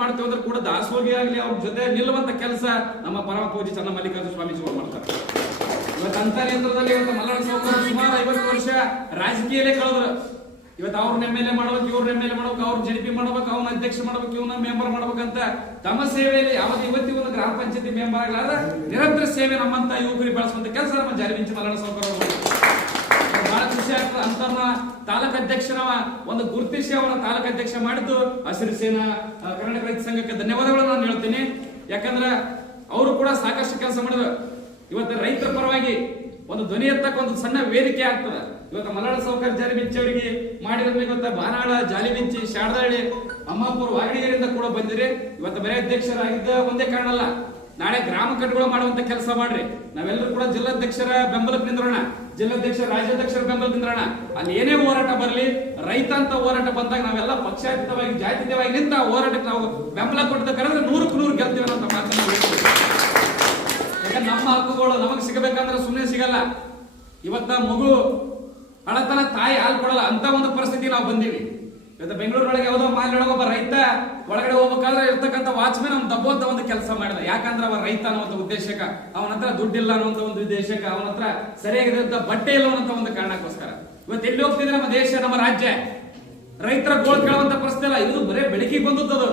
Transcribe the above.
ಮಾಡ್ತೇವೆ ಅಂದ್ರೆ ಕೂಡ ದಾಸೋಹಿ ಆಗಲಿ ಅವ್ರ ಜೊತೆ ನಿಲ್ಲುವಂತ ಕೆಲಸ ನಮ್ಮ ಪರಮ ಪೂಜೆ ಚನ್ನ ಮಲ್ಲಿಕಾರ್ಜುನ ಸ್ವಾಮೀಜಿಗಳು ಮಾಡ್ತಾರೆ. ಇವತ್ತು ಅಂತ ನೇತ್ರದಲ್ಲಿ ಇವತ್ತು ಮಲ್ಲಣ್ಣ ಸಾವ್ಕಾರ ಸುಮಾರು 50 ವರ್ಷ ರಾಜಕೀಯಲ್ಲೇ ಕಳೆದ್ರು. ಇವತ್ತು ಅವ್ರನ್ನ ಎಮ್ ಎಲ್ ಎ ಮಾಡ್ಬೇಕು, ಇವ್ರನ್ನ ಎಮ್ ಎಲ್ ಎ ಮಾಡ್ಬೇಕು, ಅವ್ರ JDP ಮಾಡ್ಬೇಕು, ಅವ್ನ ಅಧ್ಯಕ್ಷ ಮಾಡ್ಬೇಕು, ಇವನ ಮೆಂಬರ್ ಮಾಡ್ಬೇಕಂತ ತಮ್ಮ ಸೇವೆಯಲ್ಲಿ ಯಾವ್ದು ಇವತ್ತಿಗೂ ಒಂದು ಗ್ರಾಮ ಪಂಚಾಯತಿ ಮೆಂಬರ್ ಆಗಲಾರ ನಿರಂತರ ಸೇವೆ ನಮ್ಮಂತ ಯುವಕರಿಗೆ ಬೆಳೆಸುವಂತ ಕೆಲಸ ನಮ್ಮ ಜಾರಿಮಿಂಚಿ ಮಲ್ಲಣ್ಣ ಸಾವ್ಕಾರ ಬಹಳ ಖುಷಿ ಆಗ್ತದೆ. ಅಂತವ್ರನ್ನ ತಾಲೂಕ್ ಅಧ್ಯಕ್ಷನವ ಒಂದು ಗುರುತಿಸಿ ಅವನ ತಾಲೂಕ್ ಅಧ್ಯಕ್ಷ ಮಾಡಿದ್ದು ಹಸಿರು ಸೇನಾ ಕರ್ನಾಟಕ ರೈತ ಸಂಘಕ್ಕೆ ಧನ್ಯವಾದಗಳು ನಾನು ಹೇಳ್ತೀನಿ. ಯಾಕಂದ್ರೆ ಅವರು ಕೂಡ ಸಾಕಷ್ಟು ಕೆಲಸ ಮಾಡಿದ್ರು. ಇವತ್ತು ರೈತರ ಪರವಾಗಿ ಒಂದು ಧ್ವನಿ ಎತ್ತಕ್ಕೆ ಒಂದು ಸಣ್ಣ ವೇದಿಕೆ ಆಗ್ತದೆ. ಇವತ್ತು ಮಲ್ಲಣ್ಣ ಸಾವ್ಕಾರ ಜಾರಿಮಿಂಚಿ ಅವರಿಗೆ ಮಾಡಿರೋದು ಇವತ್ತು ಬಾನಾಳ, ಜಾಲಿಮಿಂಚಿ, ಶಾರದಾಳಿ, ಅಮ್ಮಾಪುರ, ವಾಗಡಿಗರಿಂದ ಕೂಡ ಬಂದಿರಿ. ಇವತ್ತು ಬರೇ ಅಧ್ಯಕ್ಷರಾಗಿದ್ದ ಒಂದೇ ಕಾರಣ ಅಲ್ಲ, ನಾಳೆ ಗ್ರಾಮ ಕಟ್ಟುಗಳು ಮಾಡುವಂತ ಕೆಲಸ ಮಾಡ್ರಿ. ನಾವೆಲ್ಲರೂ ಕೂಡ ಜಿಲ್ಲಾಧ್ಯಕ್ಷರ ಬೆಂಬಲಕ್ಕೆ ನಿಂದ್ರೋಣ, ಜಿಲ್ಲಾಧ್ಯಕ್ಷರ ರಾಜ್ಯಾಧ್ಯಕ್ಷರ ಬೆಂಬಲಕ್ಕೆ ನಿಂದ್ರೋಣ. ಅಲ್ಲಿ ಏನೇ ಹೋರಾಟ ಬರಲಿ, ರೈತ ಅಂತ ಹೋರಾಟ ಬಂದಾಗ ನಾವೆಲ್ಲ ಪಕ್ಷಾತೀತವಾಗಿ ಜಾತ್ಯತೀತವಾಗಿ ನಿಂತ ಹೋರಾಟಕ್ಕೆ ನಾವು ಬೆಂಬಲ ಕೊಡ್ತಕ್ಕಂದ್ರೆ 100ಕ್ಕೆ 100 ಗೆಲ್ತೀವಿ ಅಂತ ಮಾತನ್ನ ಹೇಳ್ತೀವಿ. ಯಾಕಂದ್ರೆ ನಮ್ಮ ಹಕ್ಕುಗಳು ನಮಗೆ ಸಿಗಬೇಕಂದ್ರೆ ಸುಮ್ಮನೆ ಸಿಗಲ್ಲ. ಇವತ್ತ ಮಗು ಹಳತನ ತಾಯಿ ಹಾಲು ಕೊಡಲ್ಲ ಅಂತ ಒಂದು ಪರಿಸ್ಥಿತಿ ನಾವು ಬಂದೀವಿ. ಇವತ್ತು ಬೆಂಗಳೂರೊಳಗೆ ಯಾವುದೋ ಮಾಲಿನೊಳಗೆ ಒಬ್ಬ ರೈತ ಒಳಗಡೆ ಹೋಗ್ಬೇಕಾದ್ರೆ ಇರ್ತಕ್ಕಂಥ ವಾಚ್ಮೆನ್ ಅವ್ನು ದಬ್ಬುವಂತ ಒಂದು ಕೆಲಸ ಮಾಡಿದ. ಯಾಕಂದ್ರೆ ಅವ ರೈತ ಅನ್ನುವಂತ ಉದ್ದೇಶಕ್ಕೆ, ಅವನ ಹತ್ರ ದುಡ್ಡಿಲ್ಲ ಅನ್ನುವಂತ ಒಂದು ಉದ್ದೇಶಕ್ಕೆ, ಅವನ ಹತ್ರ ಸರಿಯಾಗಿದ್ದ ಬಟ್ಟೆ ಇಲ್ಲ ಅನ್ನುವಂತ ಒಂದು ಕಾರಣಕ್ಕೋಸ್ಕರ ಇವತ್ತು ಎಲ್ಲಿ ಹೋಗ್ತಿದ್ರೆ ನಮ್ಮ ದೇಶ, ನಮ್ಮ ರಾಜ್ಯ ರೈತರ ಗೋಳು ಕೇಳುವಂತ ಪರಿಸ್ಥಿತಿ ಇಲ್ಲ. ಇದು ಬರೇ ಬೆಳಕಿಗೆ ಬಂದದ್ದು.